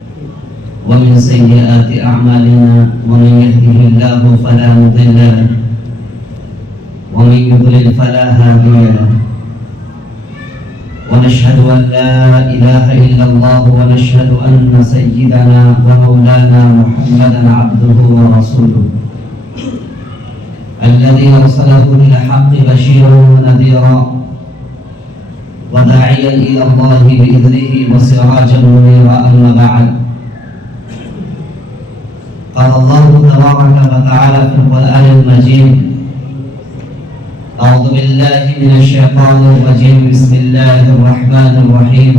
ومن سيئات أعمالنا ومن يهده الله فلا مضل له ومن يضلل فلا هادي له ونشهد أن لا إله إلا الله ونشهد أن سيدنا ومولانا محمدا عبده ورسوله الذي أرسله بالحق بشيرا ونذيرا وداعيا إلى الله بإذنه وسراجا منيرا. أما بعد، قال الله تبارك وتعالى في القرآن المجيد: أعوذ بالله من الشيطان الرجيم، بسم الله الرحمن الرحيم.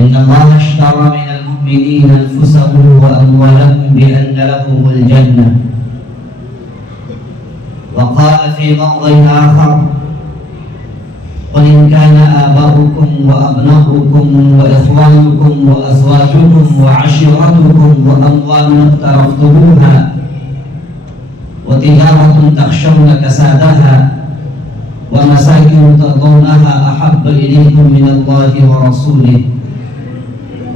إن الله اشترى من المؤمنين أنفسهم وأموالهم بأن لهم الجنة. وقال في موضع آخر: قل إن كان آباؤكم وأبناؤكم وإخوانكم وأزواجكم وعشيرتكم وأموال اقترفتموها وتجارة تخشون كسادها ومساكن ترضونها أحب إليكم من الله ورسوله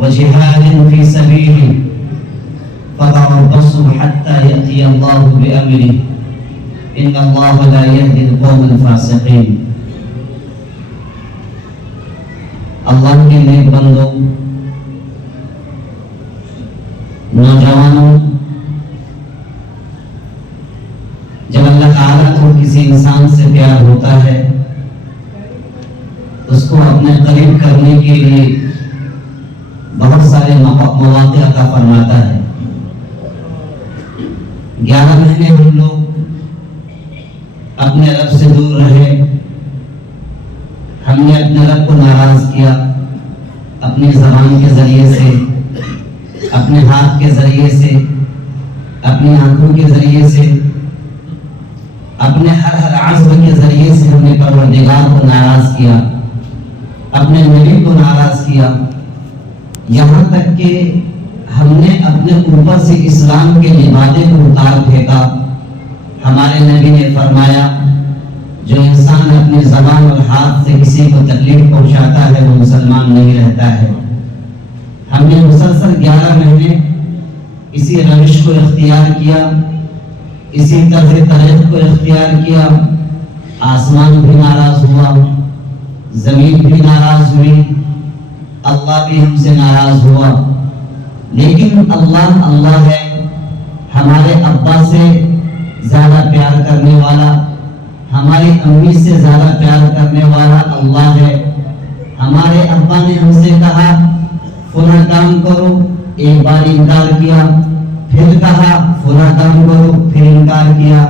وجهاد في سبيله فتربصوا حتى يأتي الله بأمره إن الله لا يهدي القوم الفاسقين. اللہ کے نیک بندوں، نوجوانوں، جب اللہ تعالیٰ کو کسی انسان سے پیار ہوتا ہے اس کو اپنے قریب کرنے کے لیے بہت سارے مواقع عطا فرماتا ہے. 11 مہینے ہم لوگ اپنے رب سے دور رہے، ہم نے اپنے رب کو ناراض کیا اپنی زبان کے ذریعے سے، اپنے ہاتھ کے ذریعے سے، اپنی آنکھوں کے ذریعے سے، اپنے ہر عزم کے ذریعے سے ہم نے پروردگار کو ناراض کیا، اپنے نبی کو ناراض کیا، یہاں تک کہ ہم نے اپنے اوپر سے اسلام کے لبادے کو اتار پھینکا. ہمارے نبی نے فرمایا جو انسان اپنی زبان اور ہاتھ سے کسی کو تکلیف پہنچاتا ہے وہ مسلمان نہیں رہتا ہے. ہم نے مسلسل 11 مہینے اسی روش کو اختیار کیا، اسی طرز طریق کو اختیار کیا. آسمان بھی ناراض ہوا، زمین بھی ناراض ہوئی، اللہ بھی ہم سے ناراض ہوا. لیکن اللہ اللہ ہے. ہمارے ابا سے زیادہ پیار کرنے والا، ہماری امی سے زیادہ پیار کرنے والا اللہ ہے. ہمارے ابا نے ہم سے کہا فلاں کام کرو، ایک بار انکار کیا، پھر کہا فلاں کام کرو، پھر انکار کیا.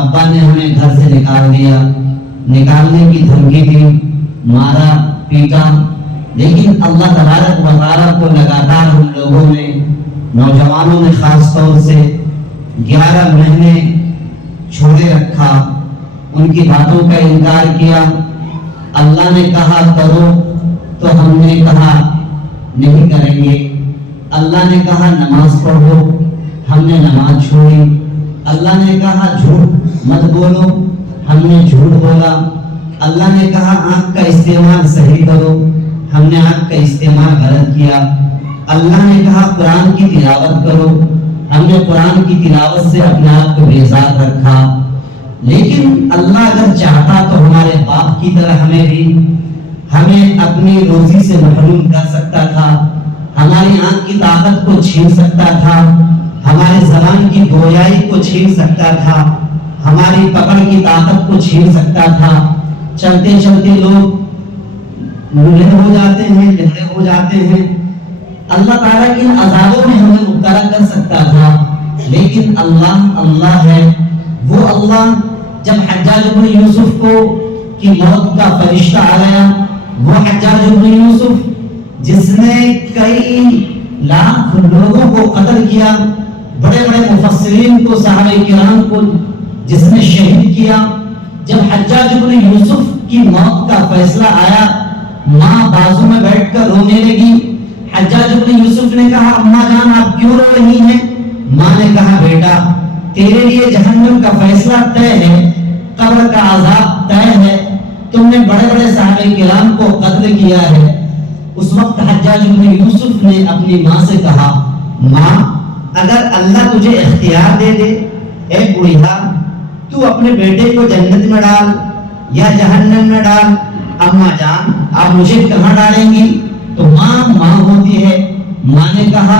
ابا نے ہمیں گھر سے نکال دیا، نکالنے کی دھمکی دی، مارا پیٹا. لیکن اللہ تبارک و تعالیٰ کو لگاتار ہم لوگوں نے، نوجوانوں نے خاص طور سے 11 مہینے چھوڑے رکھا، ان کی باتوں کا انکار کیا. اللہ نے کہا کرو تو ہم نے کہا نہیں کریں گے. اللہ نے کہا نماز پڑھو، ہم نے نماز چھوڑی. اللہ نے کہا جھوٹ مت بولو، ہم نے جھوٹ بولا. اللہ نے کہا آنکھ کا استعمال صحیح کرو، ہم نے آنکھ کا استعمال غلط کیا. اللہ نے کہا قرآن کی تلاوت کرو، ہم نے قرآن کی تلاوت سے اپنے آپ کو بیزار رکھا. لیکن اللہ اگر چاہتا تو ہمارے باپ کی طرح ہمیں اپنی روزی سے محروم کر سکتا تھا، ہماری آنکھ کی طاقت کو چھین سکتا تھا، ہمارے زبان کی گویائی کو چھین سکتا تھا، ہماری پکڑ کی طاقت کو چھین سکتا تھا. چلتے چلتے لوگ لنگڑے ہو جاتے ہیں، لنگڑے ہو جاتے ہیں. اللہ تعالیٰ کے عذابوں میں ہمیں مبتلا کر سکتا تھا. لیکن اللہ اللہ ہے. وہ اللہ جب حجاج بن یوسف کو کی موت کا فرشتہ آیا، وہ حجاج بن یوسف جس نے کئی لاکھ لوگوں کو قتل کیا، بڑے بڑے مفسرین کو، صحابہ کرام کو جس نے شہید کیا، جب حجاج بن یوسف کی موت کا فیصلہ آیا، ماں بازو میں بیٹھ کر رونے لگی. حجاج بن یوسف نے کہا اماں جان آپ کیوں رو رہی ہیں؟ ماں نے کہا بیٹا تیرے لیے جہنم کا فیصلہ طے ہے، قبر کا عذاب طے ہے. تم نے بڑے بڑے صحابہ کرام کو قتل کیا ہے، اس وقت حجاج بن یوسف نے اپنی ماں سے کہا، ماں اگر اللہ تجھے اختیار دے دے، اے بوڑھا تو اپنے بیٹے کو جنت میں ڈال یا جہنم میں ڈال، اماں جان آپ مجھے کہاں ڈالیں گی؟ تو ماں ہوتی ہے۔ ماں نے کہا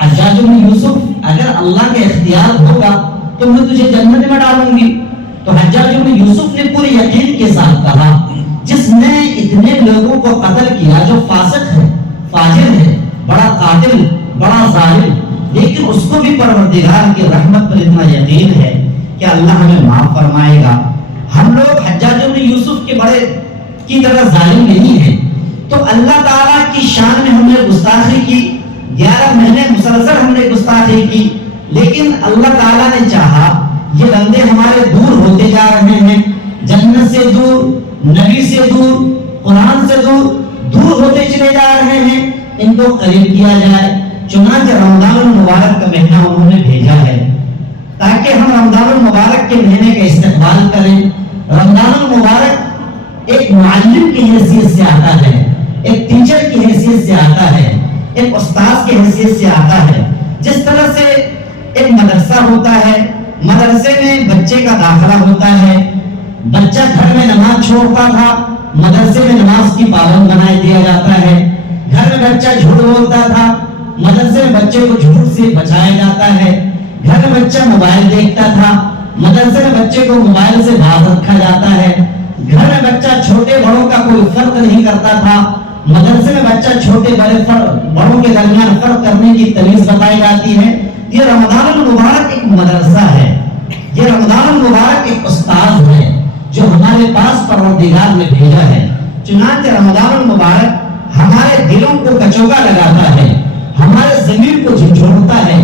حجاج بن یوسف اگر اللہ کے اختیار ہوگا تو میں تجھے جنت میں ڈالوں گی۔ تو حجاج بن یوسف نے پورے یقین کے ساتھ کہا، جس نے اتنے لوگوں کو قتل کیا، جو فاسق ہے، فاجر ہے، بڑا قاتل، بڑا ظالم، لیکن اس کو بھی پروردگار کی رحمت پر اتنا یقین ہے کہ اللہ ہمیں معاف فرمائے گا۔ ہم لوگ حجاج بن یوسف کے بڑے کی طرح ظالم نہیں ہیں، تو اللہ تعالیٰ کی شان میں ہم نے گستاخی کی، 11 مہینے مسلسل ہم نے گستاخی کی، لیکن اللہ تعالیٰ نے چاہا یہ بندے ہمارے دور ہوتے جا رہے ہیں، جنت سے دور، نبی سے دور، قرآن سے دور، دور ہوتے چلے جا رہے ہیں، ان کو قریب کیا جائے۔ چنانچہ رمضان المبارک کا مہینہ انہوں نے بھیجا ہے تاکہ ہم رمضان المبارک کے مہینے کا استقبال کریں۔ رمضان المبارک ایک معلم کی حیثیت سے آتا ہے، ایک ٹیچر کی حیثیت سے آتا ہے، ایک استاد کی حیثیت سے آتا ہے۔ جس طرح سے ایک مدرسہ ہوتا ہے، مدرسے میں بچے کا داخلہ ہوتا ہے، بچہ گھر میں نماز چھوڑتا تھا، مدرسے میں نماز کی پابند بنا دیا جاتا ہے۔ گھر میں بچہ جھوٹ بولتا تھا، مدرسے میں بچے کو جھوٹ سے بچایا جاتا ہے۔ گھر میں بچہ موبائل دیکھتا تھا، مدرسے میں بچے کو موبائل سے باز رکھا جاتا ہے۔ گھر میں بچہ چھوٹے بڑوں کا کوئی فرق نہیں کرتا تھا، مدرسے میں بچہ چھوٹے بڑوں کے درمیان فرق کرنے کی تمیز بتائی جاتی ہے۔ یہ رمضان المبارک ایک مدرسہ ہے، یہ رمضان المبارک ایک استاد ہے جو ہمارے پاس پروردگار نے بھیجا ہے۔ چنانچہ رمضان المبارک ہمارے دلوں کو کچوکا لگاتا ہے، ہمارے ضمیر کو جھنجھوڑتا ہے۔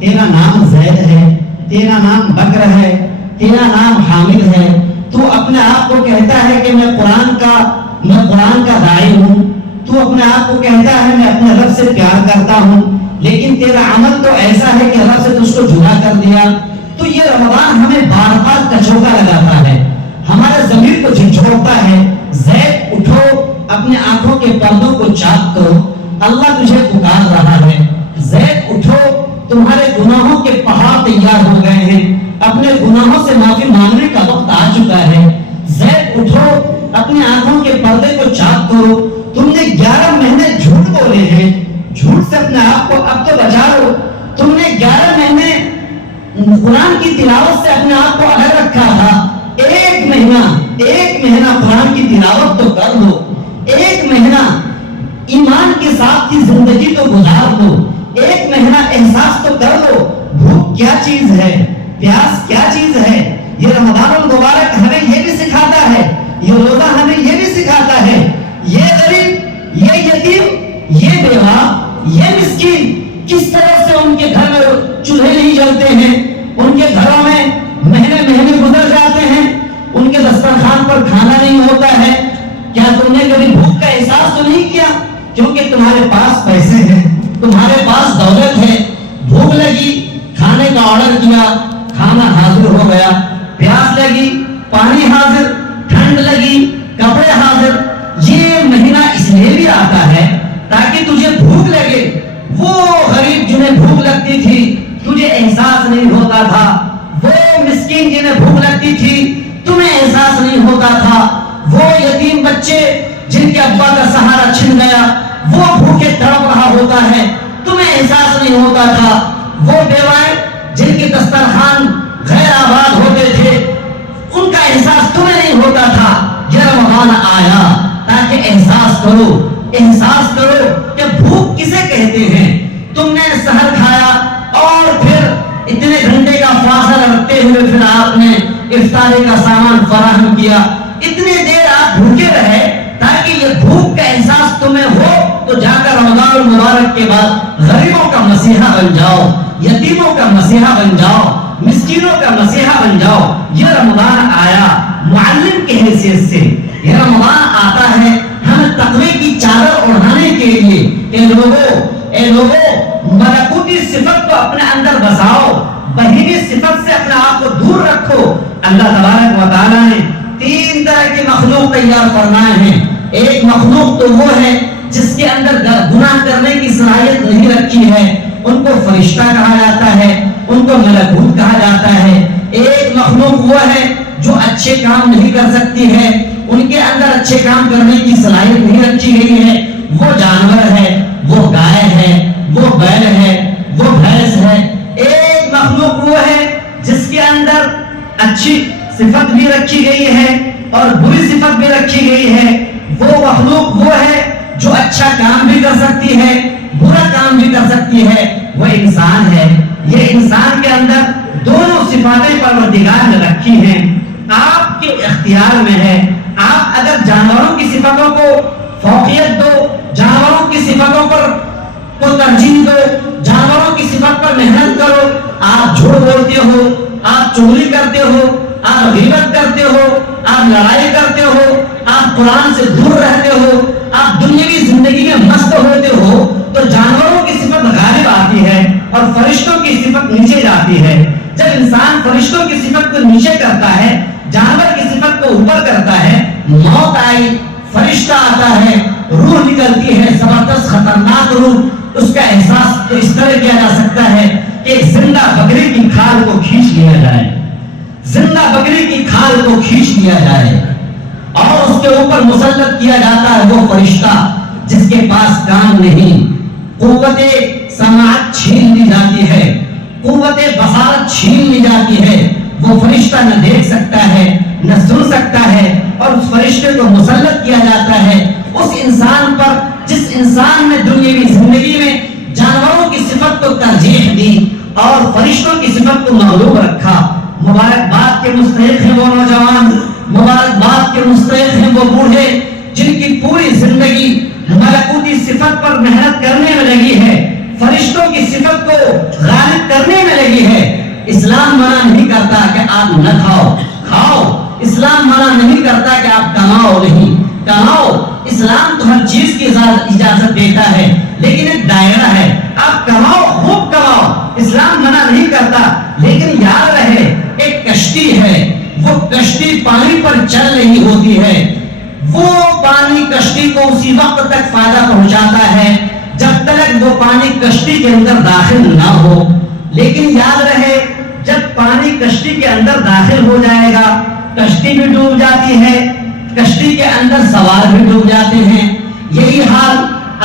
تیرا نام زید ہے، تیرا نام بکر ہے، تیرا نام حامد ہے، تو اپنے آپ کو کہتا ہے کہ میں قرآن کا داعی ہوں، تو اپنے آپ کو کہتا ہے میں اپنے رب سے پیار کرتا ہوں، لیکن تیرا عمل تو ایسا ہے کہ رب سے تجھ کو جدا کر دیا۔ تو یہ رمضان ہمیں بار بار کچوکا لگاتا ہے، ہمارے ضمیر کو جھنجھوڑتا ہے۔ زید اٹھو، اپنے آنکھوں کے پردوں کو چاک کرو، اللہ تجھے پکار رہا ہے۔ زید اٹھو، تمہارے گناہوں کے پہاڑ تیار ہو گئے ہیں، اپنے گناہوں سے معافی مانگنے کا وقت آ چکا ہے۔ زید اٹھو، اپنی آنکھوں کے پردے کو چاک کرو، تم نے 11 مہینے جھوٹ بولے ہیں، جھوٹ سے اپنے آپ کو اب تو بچا لو۔ تم نے 11 مہینے قرآن کی تلاوت سے اپنے آپ کو الگ رکھا تھا، ایک مہینہ قرآن کی تلاوت تو کر لو، ایک مہینہ ایمان کے ساتھ کی زندگی تو گزار لو، ایک مہینہ احساس تو کر لو بھوک کیا چیز ہے، پیاس کیا چیز ہے۔ یہ رمضان المبارک ہمیں یہ بھی سکھاتا ہے، یہ روزہ ہمیں یہ بھی سکھاتا ہے، یہ غریب، یہ یتیم، یہ بیوہ، یہ مسکین کس طرح سے ان کے گھر میں چولہے نہیں جلتے ہیں، ان کے گھروں میں مہینے گزر جاتے ہیں، ان کے دسترخوان پر کھانا نہیں ہوتا ہے۔ کیا تم نے کبھی بھوک کا احساس تو نہیں کیا؟ کیونکہ تمہارے پاس پیسے ہیں، تمہارے پاس دولت ہے، بھوک لگی، کھانے کا آرڈر کیا، کھانا حاضر ہو گیا، پیاس لگی، پانی حاضر، ٹھنڈ لگی، کپڑے حاضر۔ یہ مہینہ اس لیے بھی آتا ہے تاکہ تجھے بھوک لگے۔ وہ غریب جنہیں بھوک لگتی تھی تجھے احساس نہیں ہوتا تھا، وہ مسکین جنہیں بھوک لگتی تھی تمہیں احساس نہیں ہوتا تھا، وہ یتیم بچے جن کے ابا کا سہارا چھن گیا وہ بھوکے تڑپ رہا ہوتا ہے، تمہیں احساس نہیں ہوتا تھا، وہ بیوائیں جن کے دسترخوان غیر آباد ہوتے تھے ان کا احساس تمہیں نہیں ہوتا تھا۔ یہ رمضان آیا تاکہ احساس کرو کہ بھوک کسے کہتے ہیں۔ تم نے سحر کھایا اور پھر اتنے گھنٹے کا فاصلہ رکھتے ہوئے پھر آپ نے افطاری کا سامان فراہم کیا، اتنی دیر آپ بھوکے رہے تاکہ یہ بھوک کا احساس تمہیں ہو، تو جا کر رمضان المبارک کے بعد غریبوں کا مسیحا بن جاؤ، یتیموں کا مسیحا بن جاؤ، مسکینوں کا مسیحا بن جاؤ۔ یہ رمضان آیا معلم کی حیثیت سے، یہ رمضان آتا ہے ہمیں تقوی کی چادر اڑھانے کے لیے کہ لوگوں ملکوتی صفت کو اپنے اندر بساؤ، بہیمی صفت سے اپنے آپ کو دور رکھو۔ اللہ تبارک و تعالیٰ نے 3 طرح کی مخلوق تیار فرمائے ہیں۔ ایک مخلوق تو وہ ہے جس کے اندر گناہ کرنے کی صلاحیت نہیں رکھی ہے، ان کو فرشتہ کہا جاتا ہے، ان کو ملکوت کہا جاتا ہے۔ ایک مخلوق وہ ہے جو اچھے کام نہیں کر سکتی ہے، ان کے اندر اچھے کام کرنے کی صلاحیت نہیں رکھی گئی ہے، وہ جانور ہے، وہ گائے ہے، وہ بیل ہے، وہ بھینس ہے۔ ایک مخلوق وہ ہے جس کے اندر اچھی صفت بھی رکھی گئی ہے اور بری صفت بھی رکھی گئی ہے۔ وہ مخلوق وہ ہے جو اچھا کام بھی کر سکتی ہے، برا کام بھی کر سکتی ہے، وہ انسان ہے۔ یہ انسان کے اندر دونوں صفاتیں پروردگار نے رکھی ہیں، آپ کے اختیار میں ہے۔ آپ اگر جانوروں کی صفتوں کو فوقیت دو، جانوروں کی صفتوں پر کو ترجیح دو، جانوروں کی صفت پر محنت کرو، آپ جھوٹ بولتے ہو، آپ چغلی کرتے ہو، آپ غیبت کرتے ہو، آپ لڑائی کرتے ہو، آپ قرآن سے دور رہتے ہو، آپ دنیاوی زندگی میں مست ہوتے ہو، تو جانوروں کی صفت غالب آتی ہے اور فرشتوں کی صفت نیچے جاتی ہے۔ جب انسان فرشتوں کی صفت کو نیچے کرتا ہے، جانور کی صفت کو اوپر کرتا ہے، موت آئی، فرشتہ آتا ہے، روح نکلتی ہے، زبردست خطرناک روح، اس کا احساس تو اس طرح کیا جا سکتا ہے کہ ایک زندہ بکری کی کھال کو کھینچ لیا جائے، زندہ بکری کی کھال کو کھینچ لیا جائے اور اس کے اوپر مسلط کیا جاتا ہے وہ فرشتہ جس کے پاس کان نہیں، قوت سماعت چھین لی جاتی ہے، قوت بصارت چھین لی جاتی ہے، وہ فرشتہ نہ دیکھ سکتا ہے نہ سن سکتا ہے، اور اس فرشتے کو مسلط کیا جاتا ہے اس انسان پر جس انسان نے دنیاوی زندگی میں جانوروں کی صفت کو ترجیح دی اور فرشتوں کی صفت کو مغلوب رکھا۔ مبارکباد کے مستحق ہیں وہ نوجوان، مبارکباد کے مستحق ہیں وہ بوڑھے جن کی پوری زندگی ملکوتی صفت پر محنت کرنے میں لگی ہے، فرشتوں کی صفت کو غالب کرنے میں لگی ہے۔ اسلام منع نہیں کرتا کہ آپ نہ کھاؤ، کھاؤ۔ اسلام منع نہیں کرتا کہ آپ کماؤ نہیں، کماؤ۔ اسلام تو ہر چیز کی اجازت دیتا ہے، لیکن ایک دائرہ ہے، آپ کماؤ، خوب کماؤ، اسلام منع نہیں کرتا، لیکن یاد رہے ایک کشتی ہے، وہ کشتی پانی پر چل رہی ہوتی ہے، وہ پانی کشتی کو اسی وقت تک فائدہ پہنچاتا ہے جب تک وہ پانی کشتی کے اندر داخل نہ ہو، لیکن یاد رہے جب پانی کشتی کے اندر داخل ہو جائے گا کشتی بھی ڈوب جاتی ہے، کشتی کے اندر سوار بھی ڈوب جاتے ہیں۔ یہی حال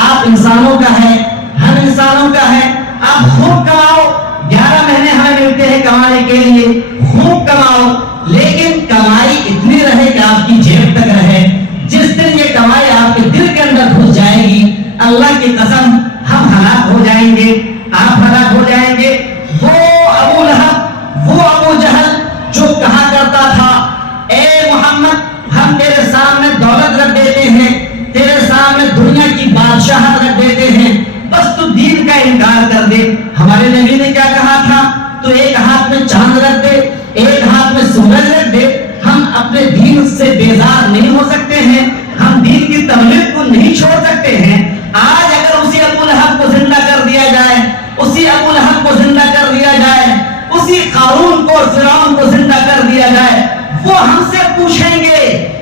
آپ انسانوں کا ہے، ہم انسانوں کا ہے۔ آپ خوب کماؤ، 11 مہینے ہمیں ملتے ہیں کمانے کے لیے، خوب کماؤ، لیکن کمائی اتنی رہے کہ آپ کی جیب تک رہے۔ جس دن یہ کمائی آپ کے دل کے اندر گھس جائے گی، اللہ کی قسم ہم ہلاک ہو جائیں گے، آپ ہلاک ہو جائیں گے۔ وہ ابو لہب، وہ ابو جہل جو کہا کرتا تھا اے محمد ہم تیرے سامنے دولت رکھ دیتے ہیں، تیرے سامنے دنیا کی بادشاہت رکھ دیتے ہیں، بس تو دین کا انکار کر دے۔ ہمارے نبی نے کیا کہا تھا؟ تو ایک ہاتھ میں چاند رکھ دے، ایک ہاتھ میں سورج رکھ دے، ہم اپنے دین سے بیزار نہیں ہو سکتے ہیں، ہم دین کی تبلیغ کو نہیں چھوڑ سکتے ہیں۔ آج اگر اسی ابو لہب کو زندہ کر دیا جائے، اسی ابو لہب کو زندہ کر دیا جائے، اسی قارون کو اور فرعون کو زندہ کر دیا جائے، وہ ہم سے پوچھیں گے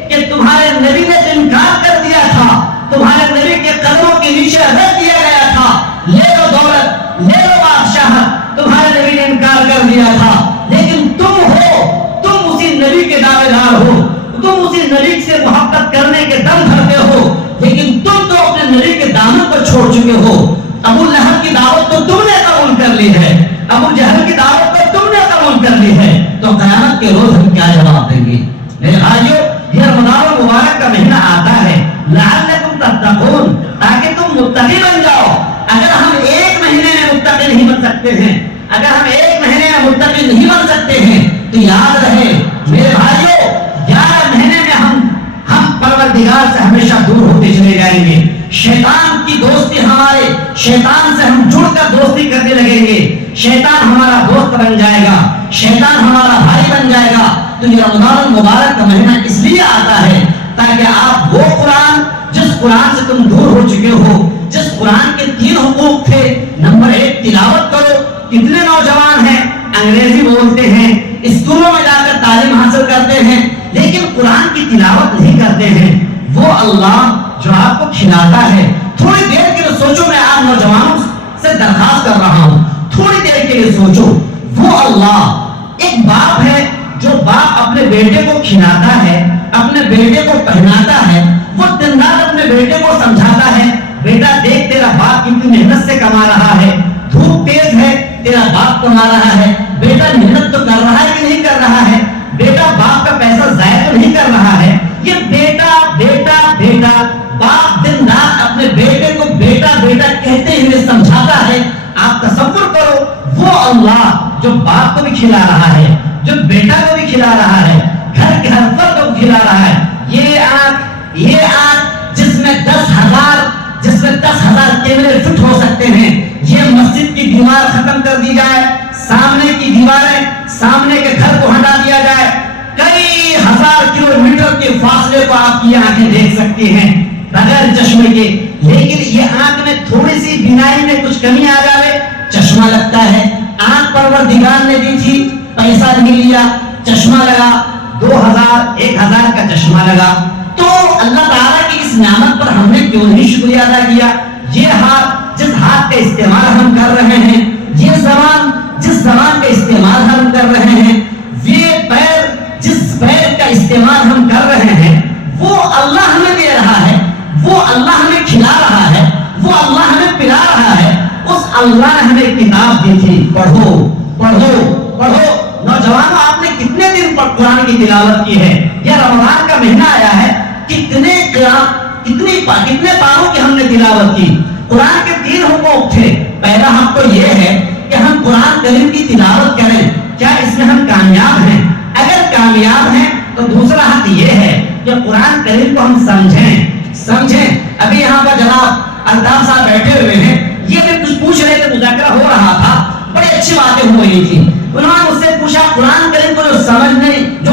کہ تمہارے نبی نے انکار کر دیا تھا، تمہارے نبی کے قدموں کے نیچے رکھ دیا گیا تھا، لے لو دولت، لے لو بادشاہت، تمہارے نبی نے انکار کر دیا تھا، لیکن تم ہو، تم اسی نبی کے دعوے دار ہو، تم اسی نبی سے محبت کرنے کے دم بھرتے ہو، لیکن تم تو اپنے نبی کے دامن کو چھوڑ چکے ہو۔ ابو لہب کی دعوت تو تم نے قبول کر لی ہے، ابو جہل کی دعوت تو تم نے قبول کر لی ہے، تو قیامت کے روز ہم کیا جواب دیں گے؟ میرے بھائیو، یہ رمضان المبارک کا مہینہ آتا ہے لعلکم تتقون، تاکہ تم متقی بن جاؤ۔ اگر ہم ایک مہینے میں متقی نہیں بن سکتے ہیں، اگر ہم ایک مہینے میں متقی نہیں بن سکتے ہیں، تو یاد رہے میرے بھائیو 11 مہینے میں ہم پروردگار سے ہمیشہ دور ہوتے چلے جائیں گے۔ شیطان کی دوستی ہمارے، شیطان سے ہم جڑ کر دوستی کرنے لگیں گے، شیطان ہمارا دوست بن جائے گا، شیطان ہمارا بھائی بن جائے گا۔ تو یہ رمضان المبارک کا مہینہ اس لیے آتا ہے تاکہ آپ وہ قرآن جس قرآن سے تم دور ہو چکے ہو، جس قرآن کے 3 حقوق تھے، نمبر 1 تلاوت کرو۔ کتنے نوجوان ہیں انگریزی بولتے ہیں، اسکولوں میں جا کر تعلیم حاصل کرتے ہیں، لیکن قرآن کی تلاوت نہیں کرتے ہیں۔ وہ اللہ جو آپ کو کھلاتا ہے، تھوڑی دیر کے لیے سوچو، میں آپ نوجوانوں سے درخواست کر رہا ہوں، تھوڑی دیر کے لیے سوچو، وہ اللہ ایک باپ ہے جو باپ اپنے بیٹے کو کھلاتا ہے، اپنے بیٹے کو پہناتا ہے، وہ دن رات اپنے بیٹے کو سمجھاتا ہے، بیٹا دیکھ تیرا باپ کتنی محنت سے کما رہا ہے، دھوپ تیز ہے تیرا باپ کما رہا ہے، بیٹا محنت تو کر رہا ہے کہ نہیں کر رہا ہے، بیٹا باپ کا پیسہ ضائع تو نہیں کر رہا ہے۔ یہ بیٹا بیٹا بیٹا باپ دن رات اپنے بیٹے کو بیٹا بیٹا کہتے ہوئے سمجھاتا ہے۔ آپ تصور کرو وہ اللہ جو باپ کو بھی کھلا رہا ہے، جو بیٹا کو بھی کھلا رہا ہے، گھر کے ہر فرد کو کھلا رہا ہے، یہ آنکھ جس میں 10,000 کیمرے فٹ ہو سکتے ہیں، یہ مسجد کی دیوار ختم کر دی جائے، سامنے کی دیواریں، سامنے کے گھر کو ہٹا دیا جائے، کئی ہزار کلومیٹر کے فاصلے کو آپ کی آنکھیں دیکھ سکتی ہیں بغیر چشمے کے، لیکن یہ آنکھ میں تھوڑی سی بینائی میں کچھ کمی آ جائے، چشمہ لگتا ہے۔ آنکھ پروردگار نے دی تھی، پیسہ نہیں لیا، چشمہ لگا، 2,000 1,000 کا چشمہ لگا، تو اللہ تعالیٰ کی اس نعمت پر ہم نے کیوں نہیں شکریہ ادا کیا؟ یہ ہاتھ، جس ہاتھ کا استعمال ہم کر رہے ہیں، یہ زبان، جس زبان کا استعمال ہم کر رہے ہیں، یہ پیر، جس پیر کا استعمال ہم کر رہے ہیں، وہ اللہ ہمیں دے رہا ہے، وہ اللہ ہمیں کھلا رہا ہے، وہ اللہ ہمیں پلا رہا ہے۔ اس اللہ نے ہمیں کتاب دی تھی، پڑھو پڑھو پڑھو۔ نوجوانوں، آپ نے کتنے دن پر قرآن کی تلاوت کی ہے؟ یہ رمضان کا مہینہ آیا ہے، کتنے پاروں کی ہم نے تلاوت کی؟ قرآن کے 3 حقوق تھے۔ پہلا حق تو یہ ہے کہ ہم قرآن کریم کی تلاوت کریں، کیا اس میں ہم کامیاب ہیں؟ اگر کامیاب ہیں تو دوسرا حق یہ ہے کہ قرآن کریم کو ہم سمجھیں۔ ابھی یہاں پر جناب الطاف صاحب بیٹھے ہوئے ہیں، یہ بھی کچھ پوچھ رہے تھے، مذاکرہ ہو رہا تھا، بڑی اچھی باتیں ہو رہی تھی۔ انہوں نے مجھ سے پوچھا قرآن کریم کو جو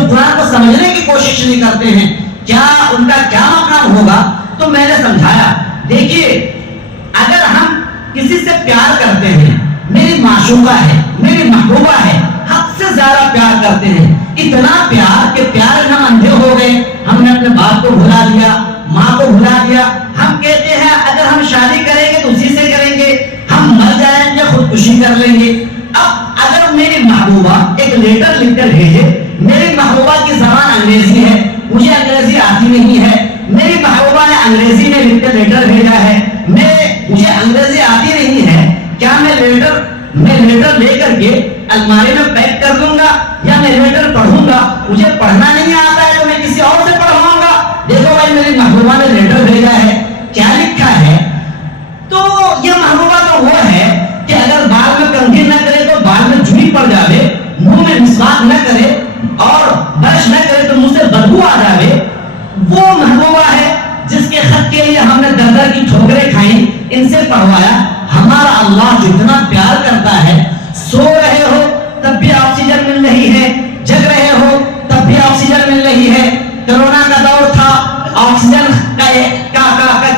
قرآن کو سمجھنے کی کوشش نہیں کرتے ہیں، کیا ان کا کیا مقام ہوگا؟ تو میں نے سمجھایا، دیکھیے اگر ہم کسی سے پیار کرتے ہیں، میری معشوقہ ہے، میری محبوبہ ہے، حد سے زیادہ پیار کرتے ہیں، اتنا پیار کہ پیار میں ہم اندھے ہو گئے، ہم نے اپنے باپ کو بھلا دیا، ماں کو بھلا دیا، ہم کہتے ہیں اگر ہم شادی کریں گے تو اسی سے کریں گے، ہم مر جائیں گے خودکشی کر لیں گے۔ اب اگر میری محبوبہ ایک لیٹر لکھ کر بھیجے، میری محبوبہ کی زبان انگریزی ہے، مجھے انگریزی آتی نہیں ہے، میری محبوبہ نے انگریزی میں لکھ کر لیٹر بھیجا ہے، مجھے انگریزی آتی نہیں ہے، کیا میں لیٹر لے کر کے الماری میں پیک کر دوں گا یا میں لیٹر پڑھوں گا؟ مجھے پڑھنا نہیں آتا ہے تو میں کسی اور سے پڑھواؤں گا۔ دیکھو بھائی، میری محبوبہ نے لیٹر بھیجا ہے، کیا لکھا ہے؟ تو یہ محبوبہ تو وہ ہے کہ اگر بال میں کنگھی نہ کرے تو بال میں جھوئی پڑ جاوے، منہ میں مسواک نہ کرے اور برش نہ کرے تو منہ سے بدبو آ جاوے، وہ محبوبہ ہے جس کے خط کے لیے ہم نے در کی ٹھوکریں کھائیں، ان سے پڑھوایا۔ ہمارا اللہ جتنا پیار کرتا ہے، سو رہے ہو تب بھی آکسیجن مل رہی ہے، جگ رہے ہو تب بھی آکسیجن مل رہی ہے۔ کرونا کا دور تھا، آکسیجن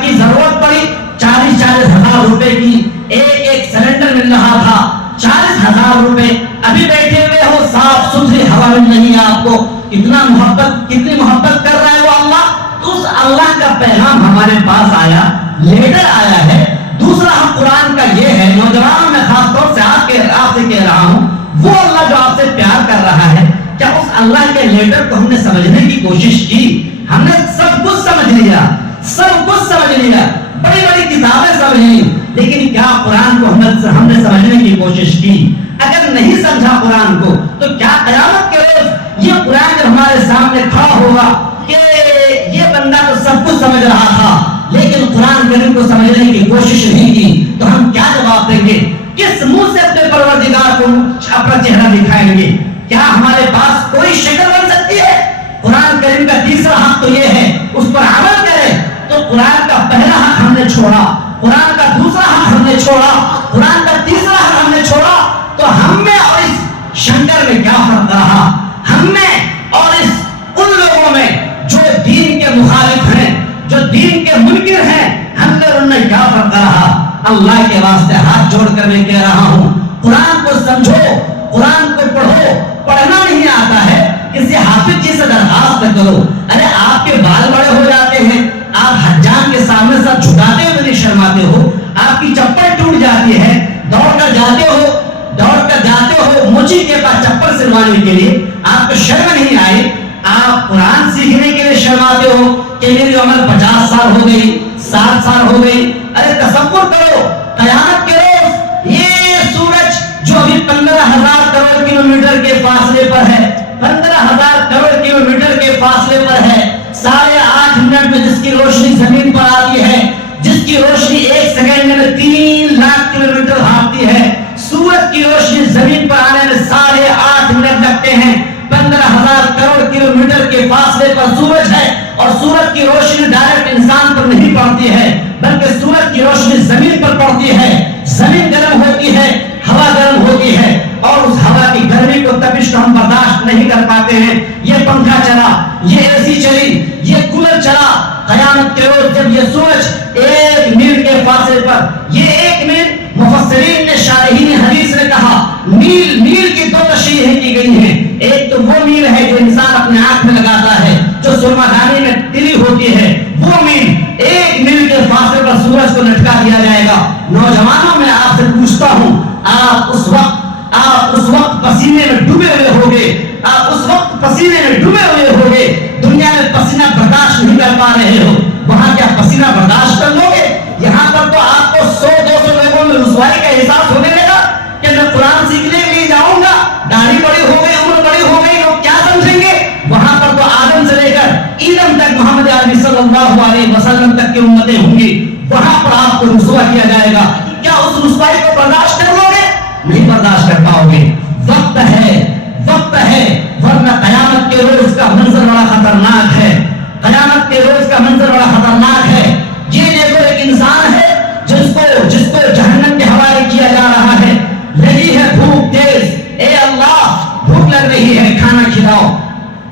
کی ضرورت پڑی، 40,000 روپے کی ایک سلنڈر مل رہا تھا، 40,000 روپے۔ ابھی بیٹھے ہوئے ہو، صاف ستھری ہوا مل رہی ہے آپ کو، کتنی محبت کر رہا ہے وہ اللہ۔ تو اس اللہ کا پیغام ہمارے پاس آیا، لیٹر آیا ہے۔ دوسرا ہم قرآن کا یہ ہے، نوجوانوں میں خاص طور سے آپ سے کہہ رہا ہوں، وہ اللہ جو آپ سے پیار کر رہا ہے، کیا اس اللہ کے لیٹر کو ہم نے سمجھنے کی کوشش کی؟ ہم نے سب کچھ سمجھ لیا، بڑی بڑی کتابیں سمجھ لی، لیکن کیا قرآن کو ہم نے سمجھنے کی کوشش کی؟ اگر نہیں سمجھا قرآن کو تو کیا قیامت کے روز یہ قرآن جب ہمارے سامنے کھڑا ہوگا کہ یہ بندہ تو سب کچھ سمجھ رہا تھا لیکن قرآن کریم کو سمجھنے کی کوشش نہیں کی، تو ہم کیا جواب دیں گے؟ کس منہ سے اپنے پروردگار کو اپنا چہرہ دکھائیں گے؟ کیا ہمارے پاس کوئی شکل بن سکتی ہے؟ قرآن کریم کا تیسرا حق تو یہ ہے، اس پر عمل کریں۔ تو قرآن کا پہلا حق ہم نے چھوڑا، قرآن کا دوسرا حق ہم نے چھوڑا، قرآن کا تیسرا حق ہم نے چھوڑا، تو ہم میں اور اس شنکر میں کیا فرق رہا؟ ہم میں اور ان لوگوں میں جو دین کے مخالف ہیں، جو دین کے منکر ہیں، ہم میں ان میں کیا فرق رہا؟ اللہ کے واسطے ہاتھ جوڑ کر میں کہہ رہا ہوں، قرآن کو سمجھو، قرآن کو پڑھو۔ پڑھنا نہیں آتا ہے، کسی حافظ جی سے درخواست کرو، ارے آپ کے بال بڑے ہو جاتے ہیں، آپ حجام کے سامنے سب جھکاتے ہوئے نہیں شرماتے ہو، آپ کی چپل ٹوٹ جاتی ہے، دوڑ کر جاتے ہو موچی کے پاس چپل سلوانے کے لیے، آپ کو شرم نہیں آئی؟ آپ قرآن سیکھنے کے لیے شرماتے ہو کہ میری عمر 50 سال ہو گئی، 60 سال ہو گئی۔ ارے تصور کرو قیامت کے روز یہ سورج جو ابھی 15,000 کروڑ کلومیٹر کے فاصلے پر ہے، 15,000 کروڑ کلومیٹر کے فاصلے پر ہے، 8.5 منٹ میں جس کی روشنی زمین پر آتی ہے، جس کی روشنی 1 سیکنڈ میں 3 لاکھ کلومیٹر بھاگتی ہے، سورج کی روشنی زمین پر آنے میں 8.5 منٹ لگتے ہیں۔ 15,000 کروڑ کلومیٹر کے فاصلے پر سورج ہے، اور سورج کی روشنی ڈائریکٹ انسان پر نہیں پڑتی ہے، بلکہ سورج کی روشنی زمین پر پڑتی ہے۔ زمین گرم ہوتی ہے، ہوا گرم ہوتی ہے، اور اس ہوا کی گرمی کو تپش کو ہم برداشت نہیں کر پاتے ہیں۔ یہ پنکھا چلا، یہ اے سی چلی، یہ کولر چلا، قیامت کے روز جب یہ سورج 1 میل کے فاصلے پر، یہ 1 میل مفسرین نے شارحین حدیث نے کہا میل کی 2 تشریحیں کی گئی ہیں۔ ایک تو وہ میل ہے جو انسان اپنے آنکھ میں لگاتا ہے، جو سرما دانی میں تلی ہوتی ہے، وہ میل 1 میل کے فاصلے پر سورج کو لٹکا دیا جائے گا۔ نوجوانوں میں آپ سے پوچھتا ہوں، آپ اس وقت پسینے میں ڈوبے ہوئے ہوگے، آپ اس وقت پسینے میں ڈوبے ہوئے ہوگے، دنیا میں پسینہ برداشت نہیں کر پا رہے ہو، وہاں کیا پسینہ برداشت کر لو گے؟ یہاں پر تو آپ کو 100-200 لوگوں میں رسوائی کا احساس ہونے لگا کہ میں قرآن سیکھنے کے لیے جاؤں گا، داڑھی بڑی ہو گئی، عمر بڑی ہو گئی، لوگ کیا سمجھیں گے؟ وہاں پر تو آدم سے لے کر ایدم تک محمد عربی صلی اللہ علیہ وسلم تک کی امتیں ہوں گی، وہاں پر آپ کو رسوا کیا جائے گا۔ کیا اس رسوائی کو برداشت کر لو گے؟ نہیں برداشت کر پاؤ گے۔ وقت ہے، ورنہ قیامت کے روز کا منظر بڑا خطرناک ہے، قیامت کے روز کا منظر بڑا خطرناک ہے۔ یہ دیکھو ایک انسان ہے جس کو جہنم کے حوالے کیا جا رہا ہے، لگی ہے بھوک تیز، اے اللہ بھوک لگ رہی ہے، کھانا کھلاؤ،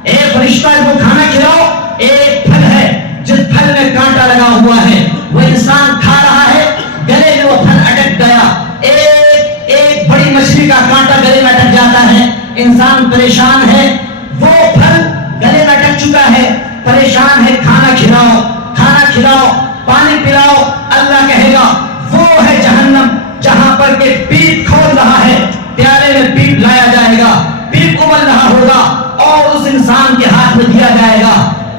اے فرشتہ کو کھانا کھلاؤ۔ ایک پھل ہے جس پھل میں کانٹا لگا ہوا ہے، وہ انسان کھا رہا ہے، گلے میں وہ پھل اٹک گیا، ایک بڑی مچھلی کا کانٹا گلے میں اٹک جاتا ہے، انسان پریشان ہے، وہ پھل گلے میں اٹک چکا ہے، پریشان ہے، کھانا کھلاؤ، پانی پلاؤ۔ اللہ کہے گا وہ ہے جہنم، جہاں پر کہ پیپ کھول رہا ہے، پیالے میں پیپ لایا جائے گا، پیپ ابل رہا ہوگا اور اس انسان کے ہاتھ میں دیا جائے گا،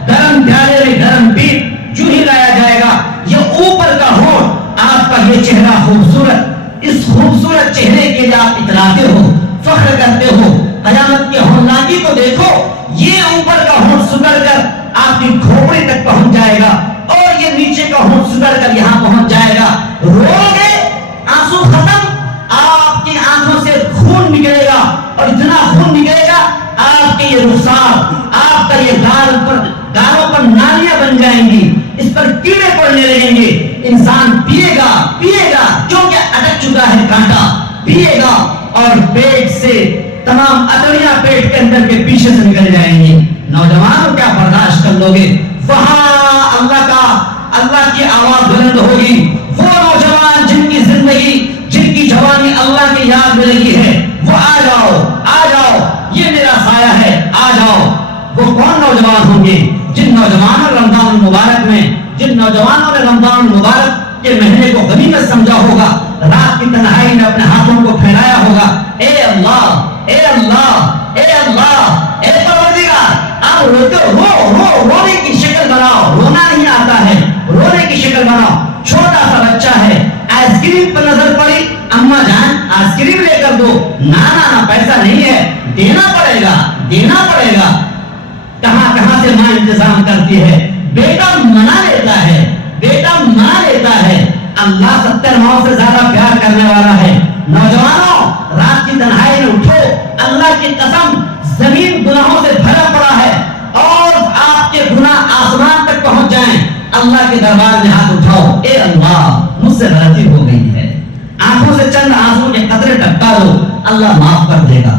گرم پیالے میں گرم پیپ جو ہی لایا جائے گا، یہ اوپر کا ہونٹ، آپ کا یہ چہرہ خوبصورت، اس خوبصورت چہرے کے لیے آپ اتراتے ہو، فخر کرتے ہو، قیامت کے ہولناکی کو دیکھو، یہ اوپر کا ہونٹ سکڑ کر آپ کی کھوپڑی تک پہنچ جائے گا، اور یہ نیچے کا ہونٹ سکڑ کر یہاں پہنچ جائے گا۔ رو گے، آنسو ختم، آپ کی آنکھوں سے خون نکلے گا، اور اتنا خون نکلے گا آپ کے یہ رخسار، آپ کا یہ گالوں پر نالیاں بن جائیں گی، اس پر کیڑے پڑنے لگیں گے۔ انسان پیے گا جو کہ اٹک چکا ہے کانٹا، پیے گا اور پیٹ سے تمام اتڑیاں پیٹ کے اندر کے پیچھے سے نکل جائیں گی۔ نوجوانوں کیا برداشت کر لو گے؟ وہاں اللہ کی آواز بلند ہوگی، وہ نوجوان جن کی زندگی، جن کی جوانی اللہ کی یاد میں لگی ہے، وہ آ جاؤ، یہ میرا سایہ ہے، آ جاؤ۔ وہ کون نوجوان ہوں گے؟ جن نوجوانوں نے رمضان المبارک کے مہینے کو غنیمت سمجھا ہوگا، رات کی تنہائی میں اپنے ہاتھوں کو پھیلایا ہوگا، اے اللہ، اے اللہ، اے اللہ، اے پروردگار، آپ روتے ہو، رونے کی شکل بناؤ، رونا نہیں آتا ہے، رونے کی شکل بناؤ۔ چھوٹا سا بچہ ہے، آئس کریم پر نظر پڑی، اماں جان آئس کریم لے کر دو، نا پیسہ نہیں ہے، دینا پڑے گا۔ کہاں سے ماں انتظام کرتی ہے، بیٹا منا لیتا ہے۔ اللہ 70 ماؤں سے زیادہ پیار کرنے والا ہے۔ نوجوانوں، رات کی تنہائی میں اٹھو، اللہ کی قسم زمین گناہوں سے بھرا پڑا ہے، اور آپ کے گناہ آسمان تک پہنچ جائیں، اللہ کے دربار میں ہاتھ اٹھاؤ، اے اللہ مجھ سے غلطی ہو گئی ہے، آنکھوں سے چند آنسو کے قطرے ٹپکا دو، اللہ معاف کر دے گا۔